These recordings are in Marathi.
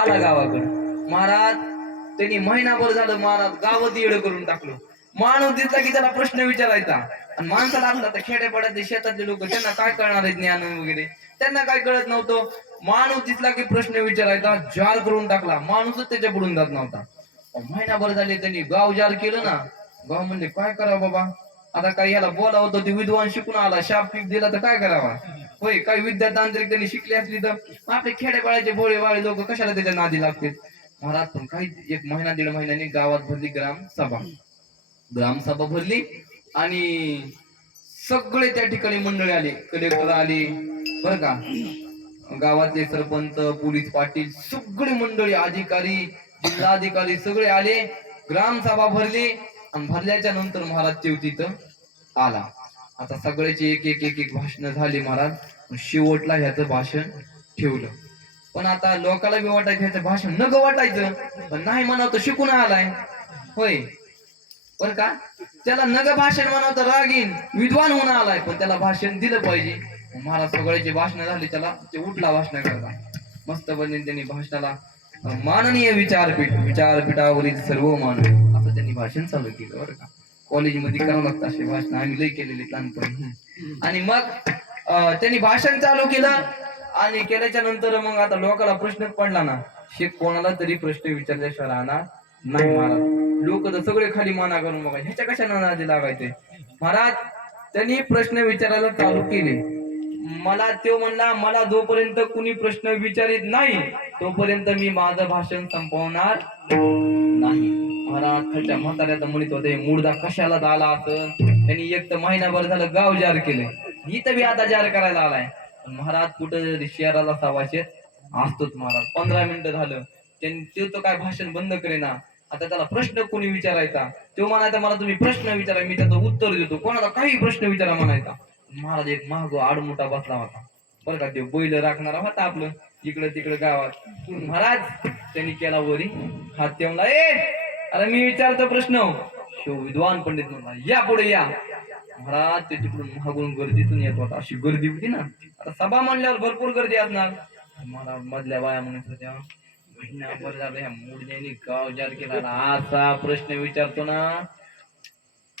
आला गावाकडे. महाराज त्यांनी महिनाभर झालं महाराज गावात येड करून टाकलं. माणूस दिसला की त्याला प्रश्न विचारायचा. आणि माणसाला असला तर खेड्यापाड्यातले शेतातले लोक त्यांना काय कळणार आहे ज्ञान वगैरे? त्यांना काय कळत नव्हतं. माणूस दिसला की प्रश्न विचारायचा जार करून टाकला. माणूसच त्याच्या पुढून जात नव्हता. महिनाभर झाले त्यांनी गाव जार केलं ना. गाव म्हणले काय करावं बाबा? आता काय याला बोलावं होतं ते विद्वान शिकून आला. शाप पीक दिला तर काय करावा? होय काही विद्या तांत्रिक त्यांनी शिकली असली तर आपले खेडेपाड्याचे भोळे वाळे लोक कशाला त्याच्या नादी लागतील? महाराज पण काही एक महिना दीड महिन्याने गावात भरली ग्रामसभा ग्रामसभा भरली आणि सगळे त्या ठिकाणी मंडळी आले कलेक्टर आले. बर का? गावातले सरपंच पोलीस पाटील सगळे मंडळी अधिकारी जिल्हाधिकारी सगळे आले ग्रामसभा भरली आणि भरल्याच्या नंतर महाराज तिथं आला. आता सगळ्याची एक एक एक एक भाषण झाली महाराज. शेवटला ह्याचं भाषण ठेवलं. पण आता लोकाला बी वाटायचं ह्याचं भाषण नग वाटायचं. पण नाही म्हणावं तर शिकून आलाय. होय. बर का? त्याला नग भाषण म्हणावं तर रागीन विद्वान होऊन आलाय. पण त्याला भाषण दिलं पाहिजे. महाराज सगळ्याची भाषण झाली त्याला ते उठला भाषण करता. मस्त बने त्यांनी भाषणाला माननीय विचारपीठ विचारपीठावरील सर्व मानव. असं त्यांनी भाषण चालू केलं बरं का? कॉलेजमध्ये करावं लागतं असे भाषण. आम्ही लई केलेले लहानपणी. आणि मग त्यांनी भाषण चालू केलं. आणि केल्याच्यानंतर मग आता लोकांना प्रश्नच पडला ना शिक कोणाला तरी प्रश्न विचारल्याशिवाय राहणार नाही महाराज. लोक तर सगळे खाली माना करून बघा ह्याच्या कशा नादी लागायचे? महाराज त्यांनी प्रश्न विचारायला चालू केले. मला तो म्हणला मला जोपर्यंत कुणी प्रश्न विचारित नाही तोपर्यंत मी माझं भाषण संपवणार नाही. महाराज खालच्या म्हाताऱ्याचा म्हणत होते मुडदा कशाला आला असं? त्यांनी एक तर महिनाभर झालं गाव जार केलं. इथं बी आता जार करायला आलाय. पण महाराज कुठं शहराला सावाशे असतोच महाराज. पंधरा मिनिटं झालं. त्यांनी तो तो काय भाषण बंद करेना. आता त्याला प्रश्न कोणी विचारायचा? तो म्हणायचा मला तुम्ही प्रश्न विचारा मी त्याचं उत्तर देतो. कोणाला काही प्रश्न विचारा म्हणायचा. महाराज एक महाग आडमोठा बसला होता. बरं का ते बैल राखणारा होता आपलं. इकडं तिकडं गावात महाराज त्यांनी केला वरी हात तेवला ए अरे मी विचारतो प्रश्न. शिव विद्वान पंडित म्हणला या पुढे या. महाराज ते तिकडून महागून गर्दीतून येत होता. अशी गर्दी होती ना. आता सभा म्हणल्यावर भरपूर गर्दी असणार. मला मधल्या बाया म्हणत होत्या महिनाभर झालं या मुडण्याने गाव जाहीर केला ना. असा प्रश्न विचारतो ना.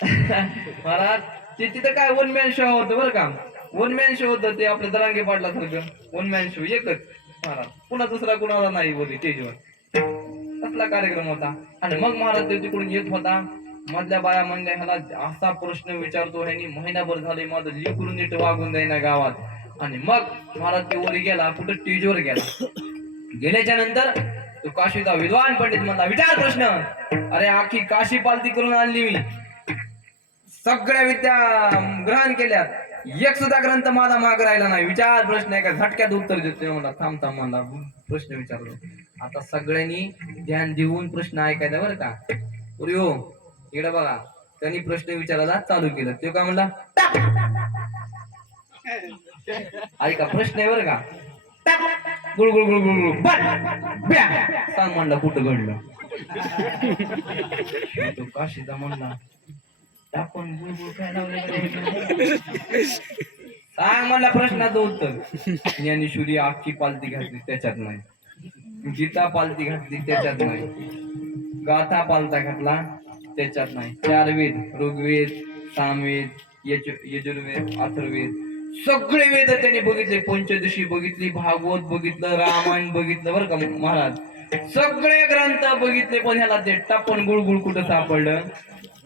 महाराज ते तिथं काय वन मॅन शो होतं बरं का? वन मॅन शो होतं ते आपलं दरांगे पाडला सारखं वन मॅन शो एकच. महाराज पुन्हा दुसरा कुणाला नाही बोलली स्टेजवर कसला कार्यक्रम होता? आणि मग महाराज तो तिकडून येत होता. मधल्या बाया म्हणल्या ह्याला असा प्रश्न विचारतो ह्यानी महिनाभर झाले माझं लिकरून नीट वागून जाईना गावात. आणि मग महाराज ते वर गेला कुठं स्टेजवर गेला. गेल्याच्यानंतर तो काशीचा विद्वान पंडित म्हणला विचार प्रश्न. अरे आखी काशी पालती करून आणली मी. सगळ्या विद्या ग्रहण केल्या. एक सुद्धा ग्रंथ माझा माग राहिला नाही. विचार प्रश्न एका झटक्यात उत्तर देतो मला थांब थांब. म्हणला प्रश्न विचारलो आता सगळ्यांनी ध्यान देऊन प्रश्न ऐकायचा बरं का? पुरी हो इकडे बघा. त्यांनी प्रश्न विचारायला चालू केलं. तो का म्हणला? ऐका प्रश्न आहे बरं का? गुळ गुळ गुळ गुळ गुळ सांग म्हणला कुठं घडलं? तो काशीचा म्हणला टाकून गुळगुळ काय लावलं सांग म्हणला प्रश्नाचं उत्तर. ज्ञानेश्वरी आखी पालती घातली त्याच्यात नाही. गीता पालती घातली त्याच्यात नाही. गाथा पालता घातला त्याच्यात नाही. चार वेद ऋग्वेद सामवेद यजुर्वेद अथर्वेद सगळे वेद त्यांनी बघितले. पंचदशी बघितली भागवत बघितलं रामायण बघितलं बरं का महाराज? सगळे ग्रंथ बघितले पण ह्याला ते टपन गुळगुळ कुठं सापडलं?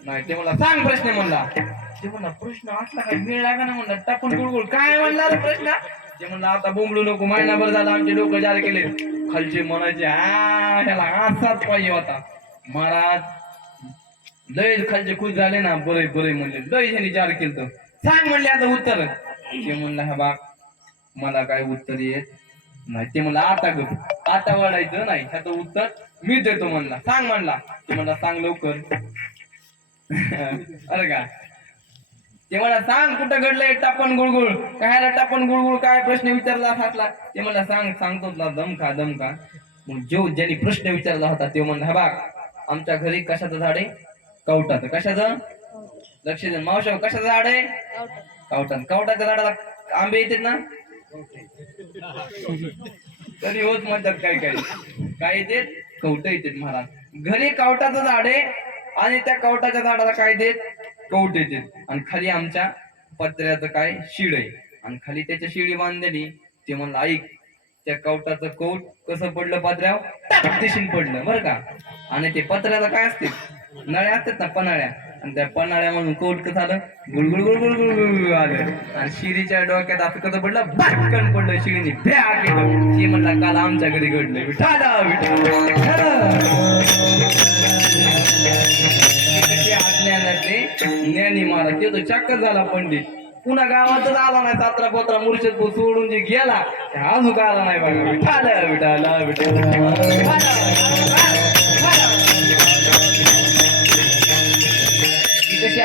नाही ते मला सांग प्रश्न म्हणला. ते म्हणला प्रश्न असला काय वेळ लागा ना म्हणला टाकून गुळगुळ. काय म्हणला प्रश्न? ते म्हणलं आता बोंबलू नको महिनाभर झाला आमचे लोक जार केले. खालचे म्हणायचे हा ह्याला असाच पाहिजे होता. महाराज लय खालचे खुश झाले ना बरे बरे म्हणले. लय ह्याने जार केलं सांग म्हणले आता उत्तर. ते म्हणलं हा बाग मला काय उत्तर येत नाही. ते म्हणलं आता ग आता वाढायचं नाही ह्याचं उत्तर मी देतो म्हणला. सांग म्हणला. ते म्हणला सांग लवकर. अरे का? ते मला सांग कुठं घडलंय टापण गुळगुळ? काय टापण गुळगुळ? काय प्रश्न विचारला हातला ते मला सांग सांगतो तुला दमका मग जो ज्यांनी प्रश्न विचारला होता ते म्हणला हा बाग आमच्या घरी कशाचं झाड आहे? कवटाचं. कशाचं? लक्ष द्या मावशा कशाचं झाड आहे? कवटाचं. कवटाच्या झाडाला आंबे येतात ना? तरी होत म्हणतात काय काय काय येते कवट येते महाराज. घरी कवटाचं झाड आहे आणि त्या कवटाच्या झाडाला काय देत? कवट येते आणि खाली आमच्या पत्र्याचं काय? शिड आहे. आणि खाली त्याच्या शिडी बांधलेली ते म्हणलं ऐक त्या कवटाचं कौट कसं पडलं पत्र्यावर? टाकतीशीन पडलं बरं का? आणि ते पत्र्याचं काय असते? नळ्या असतात ना पन्हाळ्या. आणि त्या पन्हाळ्यामधून कौट कसं आलं? गुळगुळ गुळगुळ गुळगुळ आलं. आणि शिडीच्या डोक्यात असं कसं पडलं? बाटकन पडलं शिडीने भ्या केलं. ती म्हणला काल आमच्या घरी घडलं विठाला विठाला झाला त्याचं चक्कर झाला पंडित. पुन्हा गावातच आला नाही सातरा पोत्रा मुर्शद सोडून जे गेला ते अजून आला नाही बघा. विठाल विठाल विठाला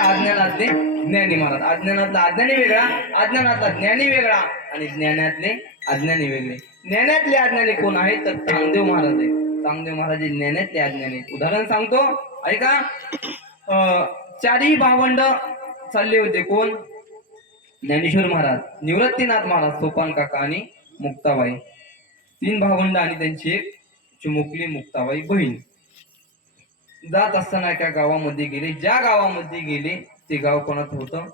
अज्ञानातले ज्ञानी महाराज. अज्ञानातला अज्ञानी वेगळा अज्ञानातला ज्ञानी वेगळा आणि ज्ञानातले अज्ञानी वेगळे. ज्ञानातले अज्ञानी कोण आहेत? तर चांगदेव महाराज आहे चांगदेव महाराज ज्ञानातले अज्ञानी उदाहरण सांगतो ऐका. अं, चारही भावंड चालले होते कोण? ज्ञानेश्वर महाराज निवृत्तीनाथ महाराज सोपान काका आणि मुक्ताबाई. तीन भावंड आणि त्यांची एक चिमुकली मुक्ताबाई बहीण. जात असताना त्या गावामध्ये गेले. ज्या गावामध्ये गेले ते गाव कोणाचं होतं?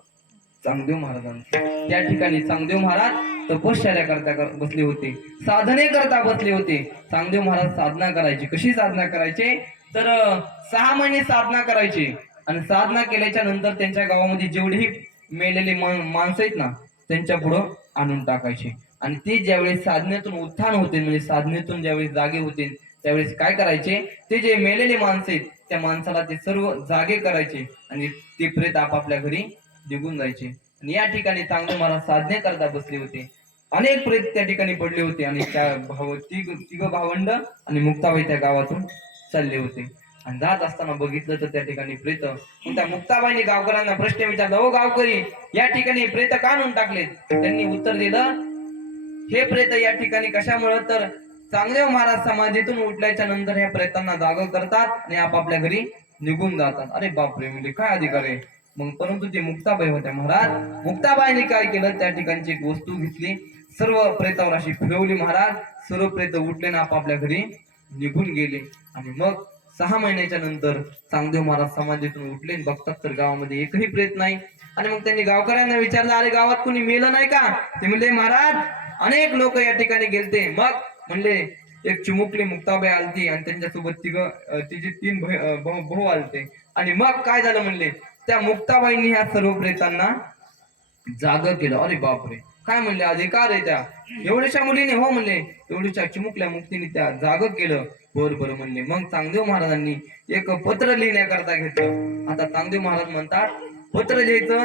चांगदेव महाराजांचं. त्या ठिकाणी चांगदेव महाराज तपश्चर्या करता कर- बसले होते. साधने करता बसले होते. चांगदेव महाराज साधना करायची. कशी साधना करायचे? तर सहा महिने साधना करायची. आणि साधना केल्याच्यानंतर त्यांच्या गावामध्ये जेवढेही मेलेले माणसं आहेत ना त्यांच्या पुढं आणून टाकायचे. आणि ते ज्यावेळेस साधनेतून उत्थान होते म्हणजे साधनेतून ज्यावेळेस जागे होते त्यावेळेस काय करायचे? ते जे मेलेले माणसं आहेत त्या माणसाला ते सर्व जागे करायचे आणि ते प्रेत आपापल्या घरी निघून जायचे. आणि या ठिकाणी चांगले महाराज साधने करता बसले होते. अनेक प्रेत त्या ठिकाणी पडले होते आणि त्या भाव तिघ तिघ भावंड आणि मुक्ताबाई त्या गावातून चालले होते. आणि जात असताना बघितलं तर त्या ठिकाणी प्रेत त्या मुक्ताबाईने गावकऱ्यांना प्रश्न विचारला हो गावकरी या ठिकाणी प्रेत का आणून टाकले? त्यांनी उत्तर दिलं हे प्रेत या ठिकाणी कशामुळे तर चांगदेव महाराज समाधीतून उठल्याच्या नंतर ह्या प्रेतांना जाग करतात आणि आपापल्या घरी निघून जातात. अरे बापरे म्हणजे काय अधिकार आहे? मग परंतु ते मुक्ताबाई होत्या महाराज मुक्ताबाईने काय केलं? त्या ठिकाणची एक वस्तू घेतली सर्व प्रेतावर अशी फिरवली महाराज सर्व प्रेत उठले ना आपापल्या घरी निघून गेले. आणि मग सहा महिन्याच्या नंतर चांगदेव महाराज समाधीतून उठले बघतात तर गावामध्ये एकही प्रेत नाही. आणि मग त्यांनी गावकऱ्यांना विचारलं अरे गावात कोणी मेलं नाही का? ते म्हणले महाराज अनेक लोक या ठिकाणी गेलते. मग म्हणले एक चिमुकली मुक्ताबाई आलती आणि त्यांच्यासोबत तिघ तिचे तीन भाऊ आलते. आणि मग काय झालं म्हणले त्या मुक्ताबाईंनी ह्या सर्व प्रेतांना जाग केलं. अरे बापरे. काय म्हणले? अधिकार आहे त्या. एवढ्याशा मुलीने हो म्हणले. एवढ्याशा चिमुकल्या मुक्तीने त्या जाग केलं. बर बर म्हणले. मग चांगदेव महाराजांनी एक पत्र लिहिण्याकरता घेतलं. आता चांगदेव महाराज म्हणतात पत्र लिहायचं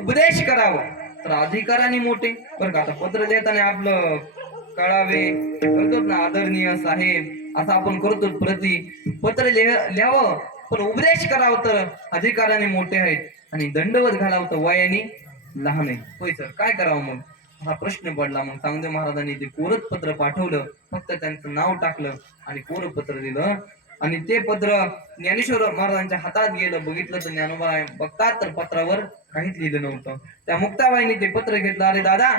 उपदेश करावं. तर अधिकाराने मोठे. बरं का आता पत्र लिहिताना आपलं कळावे. करतो ना आदरणीय साहेब. असं आपण करतो प्रति. पत्र लिह- लिहावं. पण उपदेश करावं तर अधिकाराने मोठे आहेत. आणि दंडवत घालावं तर वयाने. लहान आहे. होय सर काय करावं मग? हा प्रश्न पडला. मग चांगदेव महाराजांनी ते कोरत पत्र पाठवलं. फक्त त्यांचं नाव टाकलं आणि कोरं पत्र दिलं. आणि ते पत्र ज्ञानेश्वर महाराजांच्या हातात गेलं. बघितलं तर ज्ञानोबा बघतात तर पत्रावर काहीच लिहिलं नव्हतं. त्या मुक्ताबाईने ते पत्र घेतलं. अरे दादा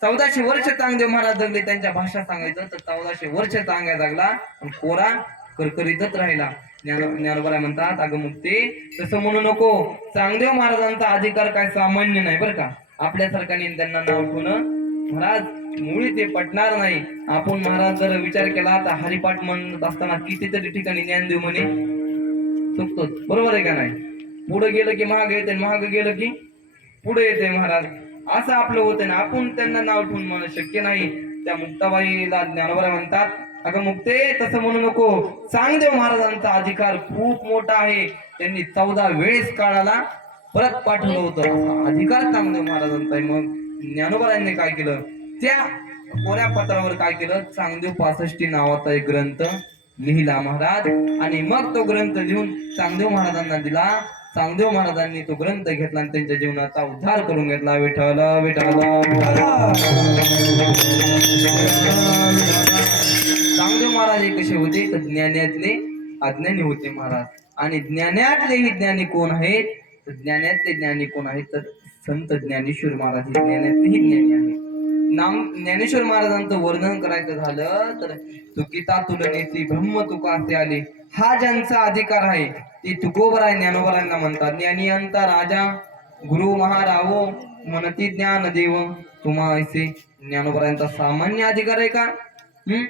चौदाशे वर्ष चांगदेव महाराज जगले. त्यांच्या भाषा सांगायचं तर चौदाशे वर्ष चांगल्या जगला. पण कोरा करकरीतच राहिला. ज्ञान ज्ञानोबा म्हणतात अगं तसं म्हणू नको. चांगदेव महाराजांचा अधिकार काय सामान्य नाही बरं का? आपल्यासारख्याने त्यांना नाव ठेवणं महाराज मुळी ते पटणार नाही. आपण महाराज जर विचार केला तर हरिपाठ म्हणत असताना कितीतरी ठिकाणी ज्ञानदेव म्हणे चुकतो बरोबर आहे का नाही? पुढे गेलं की महाग येते महाग गेलं की पुढे येते महाराज. असं आपलं होतं ना आपण त्यांना नाव ठेवून म्हणणं शक्य नाही. त्या मुक्ताबाईला ज्ञानोबा म्हणतात अगं मुक्ते तसं म्हणू नको. चांगदेव महाराजांचा अधिकार खूप मोठा आहे. त्यांनी चौदा वेळेस काळाला परत पाठवलं होतं. अधिकार चांगदेव महाराजांचा आहे. मग ज्ञानोबरायांनी काय केलं? त्या कोऱ्या पत्रावर काय केलं? चांगदेव पासष्टी नावाचा एक ग्रंथ लिहिला महाराज. आणि मग तो ग्रंथ लिहून चांगदेव महाराजांना दिला. चांगदेव महाराजांनी तो ग्रंथ घेतला आणि त्यांच्या जीवनाचा उद्धार करून घेतला. विठ्ठल विठ्ठल. महाराज हे कसे होते तर ज्ञानातले अज्ञानी होते महाराज. आणि ज्ञानातलेही ज्ञानी कोण आहेत? तर ज्ञानातले ज्ञानी कोण आहेत? तर संत ज्ञानेश्वर महाराज हे ज्ञानातलेही ज्ञानी आहेत. नाम ज्ञानेश्वर महाराजांचं वर्णन करायचं झालं तर तुकिता तुलनेची ब्रह्म तुका असे आले. हा ज्यांचा अधिकार आहे ते तुकोबराय ज्ञानोबरांना म्हणतात. ज्ञानी अंता राजा गुरु महारावो म्हणती ज्ञान देव तुम्हा ऐसे सामान्य अधिकार आहे का? हम्म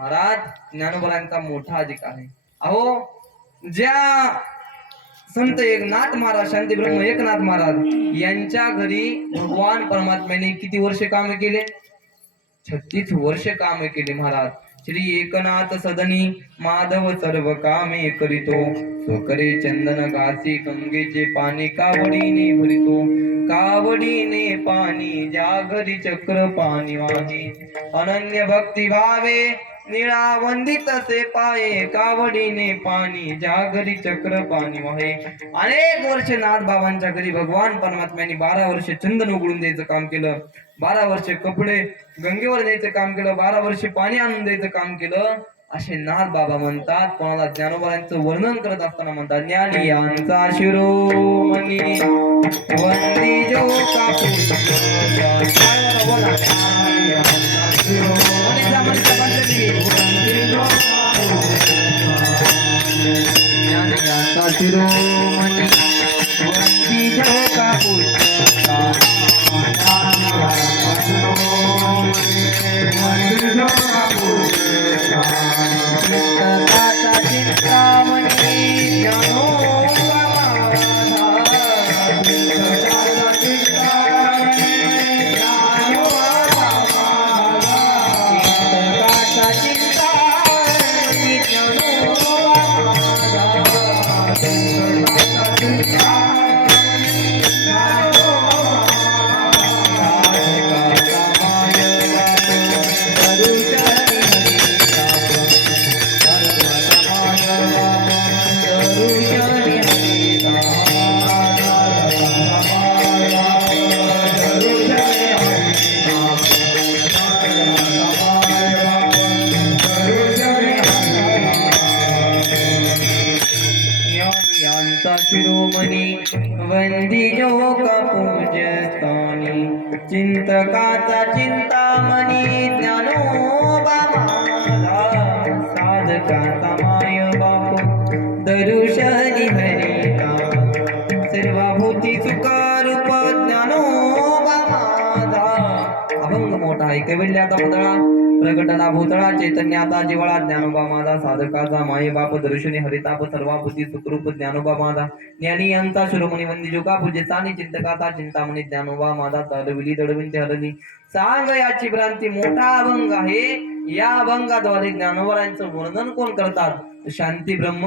महाराज ज्ञानोबरांचा मोठा अधिकार आहे. अहो ज्या संत एकनाथ महाराज शांती ब्रह्म एकनाथ महाराज यांच्या घरी भगवान परमात्म्याने किती वर्ष कामे केले? छत्तीस वर्ष कामे केले महाराज. श्री एकनाथ सदनी माधव सर्व कामे करीतो. स्वकरे चंदन घासी गंगेचे पाणी कावडीने भरितो. कावडीने पाणी जागरी चक्र पाणी वाहे अनन्य भक्ती भावे निळा वंदित से पाये कावडीने पाणी ज्या घरी चक्र पाणी वाहे अनेक वर्ष नाथ बाबांच्या घरी भगवान परमात्म्याने बारा वर्ष चंदन उघडून द्यायचं काम केलं. बारा वर्ष कपडे गंगेवर द्यायचं काम केलं. बारा वर्ष पाणी आणून द्यायचं काम केलं. असे नाथ बाबा म्हणतात. कोणाला ज्ञानोबांचं वर्णन करत असताना म्हणतात ज्ञानी यांचा शिरोमणी वंदी जो कापूर यांचा शिरोमणी वंदी जो कापूर चिंतकाचा यांचा शिरोमणी वंदी योग पूजस्थानी चिंतकाचा चिंतामणी ज्ञानोबा माझा साधकाचा माय बापू दरुशनी हरिता सर्वभूती सुखा कैवल्याचा पुतळा प्रगटला भूतळा चैतन्याचा जिवळा ज्ञानोबा माझा साधकाचा माये बाप दर्शनी हरिताप सर्वापुती सुखरूप ज्ञानोबा माझा. ज्ञानी यांचा शिरोमणी वंदी जोगा पूजेचा चिंतकाचा चिंतामणी ज्ञानोबा माझा तडविली दडविंते हरली सांग याची भ्रांती मोठा अभंग आहे. या अभंगाद्वारे ज्ञानोबरांचं वर्णन कोण करतात? शांती ब्रह्म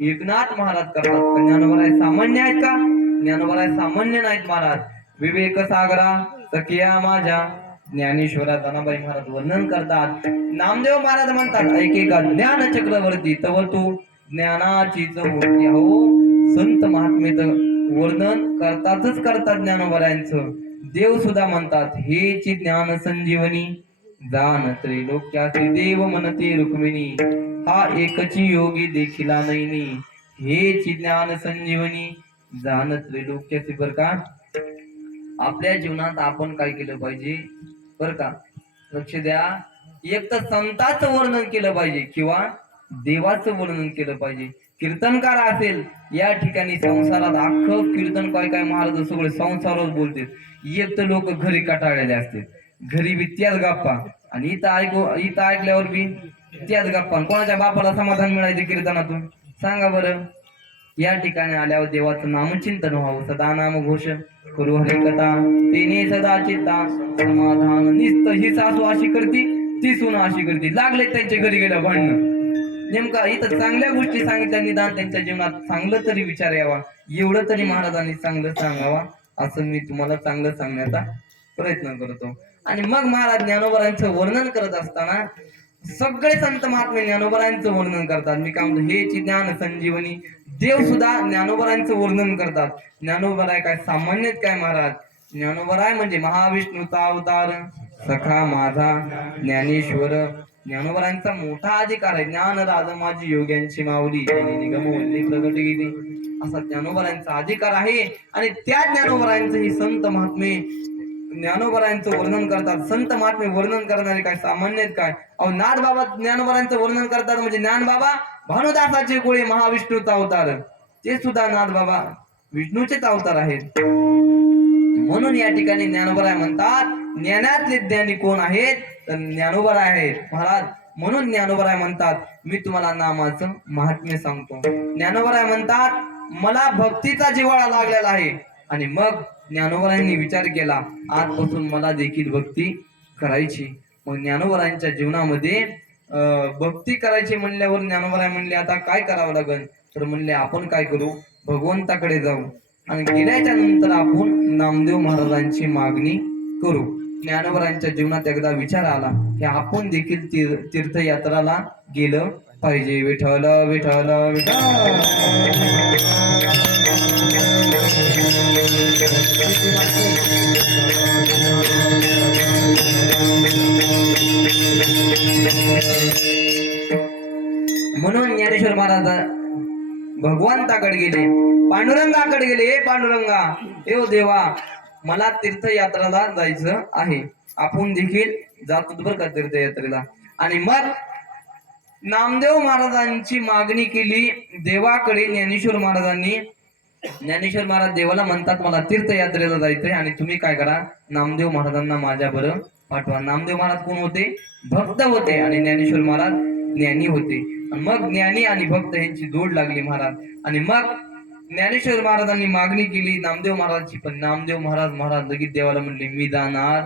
एकनाथ महाराज करतात. ज्ञानोबराय सामान्य आहेत का? ज्ञानोबराय सामान्य नाहीत महाराज. विवेक सागरा सखिया माझ्या. ज्ञानेश्वरा धनाबाई महाराज वर्णन करतात. नामदेव महाराज म्हणतात एकेका ज्ञान चक्रवर्ती तव तू ज्ञानाची मूर्ती हो संत महात्मेत वर्णन करतातच करतात ज्ञानोबरायांचं. देव सुद्धा म्हणतात हेची ज्ञान संजीवनी जाण त्रैलोक्याचे देव म्हणते रुक्मिणी. हा एकची योगी देखिला नैनी. हेची ज्ञान संजीवनी जाण त्रैलोक्याचे बर का? आपल्या जीवनात आपण काय केलं पाहिजे? बर का? लक्ष द्या. एक तर संताचं वर्णन केलं पाहिजे किंवा देवाचं वर्णन केलं पाहिजे. कीर्तनकार असेल या ठिकाणी संसारात अख्खं कीर्तन काय काय महाराज सगळे संसारच बोलते एक तर लोक घरी कटाळलेले असते घरी बी त्याच गप्पा. आणि इथं ऐकू इथं ऐकल्यावर बी त्याच गप्पा. आणि कोणाच्या बापाला समाधान मिळायचे कीर्तनातून? सांगा बरं. या ठिकाणी आल्यावर देवाचं नामचिंतन व्हावं. सदा नाम घोष करू हरिकथा तेने सदा चित्ता समाधान निस्त. ही सासू अशी करती ती सुन अशी करती. लागले त्यांच्या घरी गेलं भांडणं. नेमका इथं चांगल्या गोष्टी सांगितल्या निदान त्यांच्या जीवनात चांगलं तरी विचार यावा. एवढं तरी महाराजांनी चांगलं सांगावा असं मी तुम्हाला चांगलं सांगण्याचा प्रयत्न करतो. आणि मग महाराज ज्ञानोबरांचं वर्णन करत असताना सगळे संत महात्मे ज्ञानोबरांचं वर्णन करतात. मी काय म्हणतो हेची ज्ञान संजीवनी देव सुद्धा ज्ञानोबरांचं वर्णन करतात. ज्ञानोबराय काय सामान्यतः काय महाराज? ज्ञानोबराय म्हणजे महाविष्णूचा अवतार सखा माझा ज्ञानेश्वर. ज्ञानोबरांचा मोठा अधिकार आहे. ज्ञान राजा माझी योग्यांची माऊली निगम निगमवल्ली प्रगट गेली असा ज्ञानोबरांचा अधिकार आहे. आणि त्या ज्ञानोबरांचे ही संत महात्मे ज्ञानोबरायांचं वर्णन करतात. संत महात्मे वर्णन करणारे काय सामान्य आहेत काय? अहो नाथ बाबा ज्ञानोबरायांचं वर्णन करतात म्हणजे ज्ञान बाबा भानुदासाचे गोळे महाविष्णूचा अवतार. ते सुद्धा नाथ बाबा विष्णूचेच अवतार आहेत. म्हणून या ठिकाणी ज्ञानोबराय म्हणतात ज्ञानातले ज्ञानी कोण आहेत? तर ज्ञानोबराय आहेत. महाराज म्हणून ज्ञानोबराय म्हणतात मी तुम्हाला नामाचं महात्म्य सांगतो. ज्ञानोबराय म्हणतात मला भक्तीचा जिवाळा लागलेला आहे. आणि मग ज्ञानोबरायांनी विचार केला आजपासून मला देखील भक्ती करायची. मग ज्ञानोबरायांच्या जीवनामध्ये भक्ती करायची म्हणल्यावर ज्ञानोबराय म्हणले आता काय करावं लागेल तर म्हणले आपण काय करू? भगवंताकडे जाऊ. आणि गेल्याच्यानंतर आपण नामदेव महाराजांची मागणी करू. ज्ञानोबरांच्या जीवनात एकदा विचार आला की आपण देखील तीर तीर्थयात्राला गेलं पाहिजे. विठ्ठल विठ्ठल विठ्ठल! म्हणून ज्ञानेश्वर महाराज भगवंताकडे गेले. पांडुरंगाकडे गेले. "हे पांडुरंगा हे देवा मला तीर्थयात्रेला जायचं आहे. आपण देखील जातो बरं का तीर्थयात्रेला. आणि मग नामदेव महाराजांची मागणी केली. देवाकडे ज्ञानेश्वर महाराजांनी ज्ञानेश्वर महाराज देवाला म्हणतात मला तीर्थयात्रेला जायचंय आणि तुम्ही काय करा नामदेव महाराजांना माझ्या बरं पाठवा. नामदेव महाराज कोण होते? भक्त होते आणि ज्ञानेश्वर महाराज ज्ञानी होते. मग ज्ञानी आणि भक्त यांची जोड लागली महाराज. आणि मग ज्ञानेश्वर महाराजांनी मागणी केली नामदेव महाराजची पण नामदेव महाराज महाराज लगेच देवाला म्हणले मी जाणार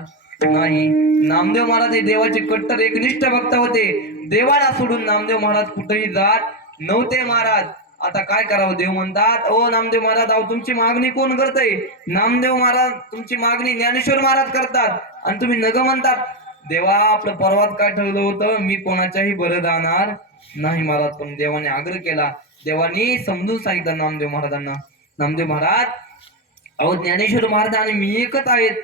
नाही. नामदेव महाराज हे देवाचे कट्टर एकनिष्ठ भक्त होते. देवाला सोडून नामदेव महाराज कुठेही जात नव्हते महाराज. आता काय करावं? देव म्हणतात ओ नामदेव महाराज अहो तुमची मागणी कोण करतय? नामदेव महाराज तुमची मागणी ज्ञानेश्वर महाराज करतात. आणि तुम्ही नग म्हणतात देवा आपलं परवात काय ठरलं होतं? मी कोणाच्याही बरं जाणार नाही महाराज. पण देवाने आग्रह केला. देवानी समजून सांगितलं नामदेव महाराजांना. नामदेव महाराज अहो ज्ञानेश्वर महाराज आणि मी एकच आहेत.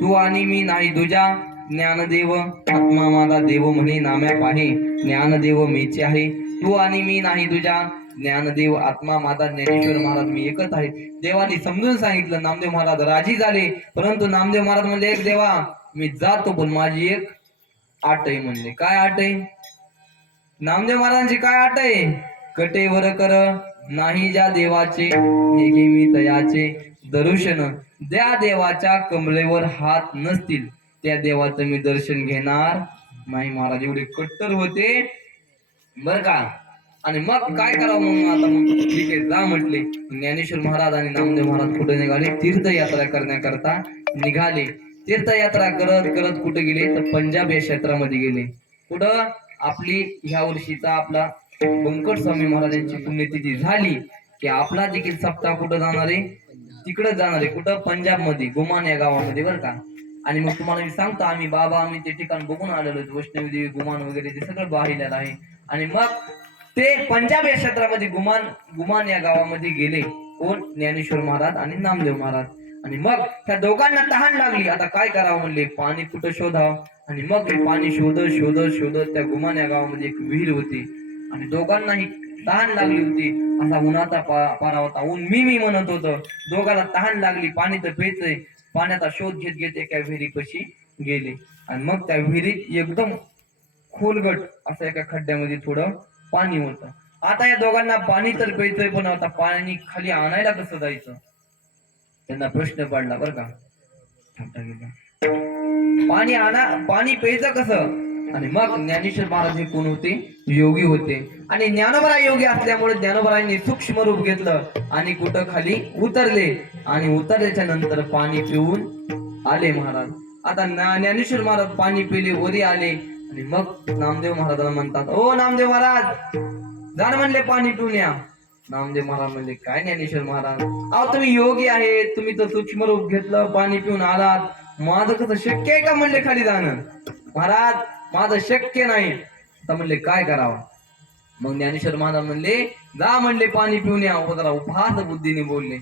तू आणि मी नाही तुझ्या ज्ञानदेव आत्मा माझा देव म्हणे नाम्या पाहे ज्ञानदेव मीचे आहे. तू आणि मी नाही तुझ्या ज्ञानदेव आत्मा माता ज्ञानेश्वर महाराज मी एकच आहे. देवाने समजून सांगितलं नामदेव महाराज राजी झाले. परंतु नामदेव महाराज म्हणले एक देवा मी जातो पण माझी एक आट आहे म्हणले. काय आट आहे नामदेव महाराजांची काय आट आहे कटेवर कर नाही ज्या देवाचे मी तयाचे दर्शन. ज्या देवाच्या कमरेवर हात नसतील त्या देवाचं मी दर्शन घेणार नाही. महाराज एवढे कट्टर होते. बर का? आणि मग काय करावं मग आता मग? ठीक आहे जा म्हटले. ज्ञानेश्वर महाराज आणि नामदेव महाराज कुठे निघाले? तीर्थयात्रा करण्याकरता निघाले. तीर्थयात्रा करत करत कुठे गेले? तर पंजाब या क्षेत्रामध्ये गेले. कुठं आपली ह्या वर्षीचा आपला बंकट स्वामी महाराजांची पुण्यतिथी झाली की आपला देखील सप्ताह कुठं जाणार आहे? तिकडे जाणार आहे. कुठं? पंजाबमध्ये गुमान या गावामध्ये बरं का? आणि मग तुम्हाला मी सांगतो आम्ही बाबा आम्ही ते ठिकाण बघून आलेलो आहोत. वैष्णवी देवी गुमान वगैरे ते सगळं पाहिलेलं आहे. आणि मग ते पंजाब या क्षेत्रामध्ये गुमान गुमान या गावामध्ये गेले. कोण? ज्ञानेश्वर महाराज आणि नामदेव महाराज. आणि मग त्या दोघांना तहान लागली. आता काय करावं म्हणले? पाणी कुठं शोधावं? आणि मग ते पाणी शोधत शोधत शोधत त्या गुमान या गावामध्ये एक विहीर होती. आणि दोघांनाही तहान लागली होती. असा उन्हाचा पारा होता. ऊन मी मी म्हणत होतं. दोघाला तहान लागली. पाणी तर पेचय पाण्याचा शोध घेत घेत एका विहिरीपाशी गेले. आणि मग त्या विहिरीत एकदम खोलगट असं एका खड्ड्यामध्ये थोडं पाणी होतं. आता या दोघांना पाणी तर पेतोय पण आता पाणी खाली आणायला कसं जायचं? त्यांना प्रश्न पडला बरं का. पाणी आणा पाणी प्यायचं कसं? आणि मग ज्ञानेश्वर महाराज हे कोण होते? योगी होते. आणि ज्ञानोबरा योगी असल्यामुळे ज्ञानोबरांनी सूक्ष्म रूप घेतलं आणि कुठं खाली उतरले. आणि उतरल्याच्या नंतर पाणी पिऊन आले महाराज. आता ज्ञानेश्वर महाराज पाणी पिले वरी आले. आणि मग नामदेव महाराजाला म्हणतात ओ नामदेव महाराज जाण म्हणले पाणी पिऊन या. नामदेव महाराज म्हणले काय ज्ञानेश्वर महाराज अहो तुम्ही योगी आहे तुम्ही तर सूक्ष्म रूप घेतलं पाणी पिऊन आलात. माझं कसं शक्य आहे का म्हणले खाली जाणं? महाराज माझं शक्य नाही. तर म्हणले काय करावं? मग ज्ञानेश्वर महाराज म्हणले जा म्हणले पाणी पिऊन या. जरा उपहास बुद्धीने बोलले.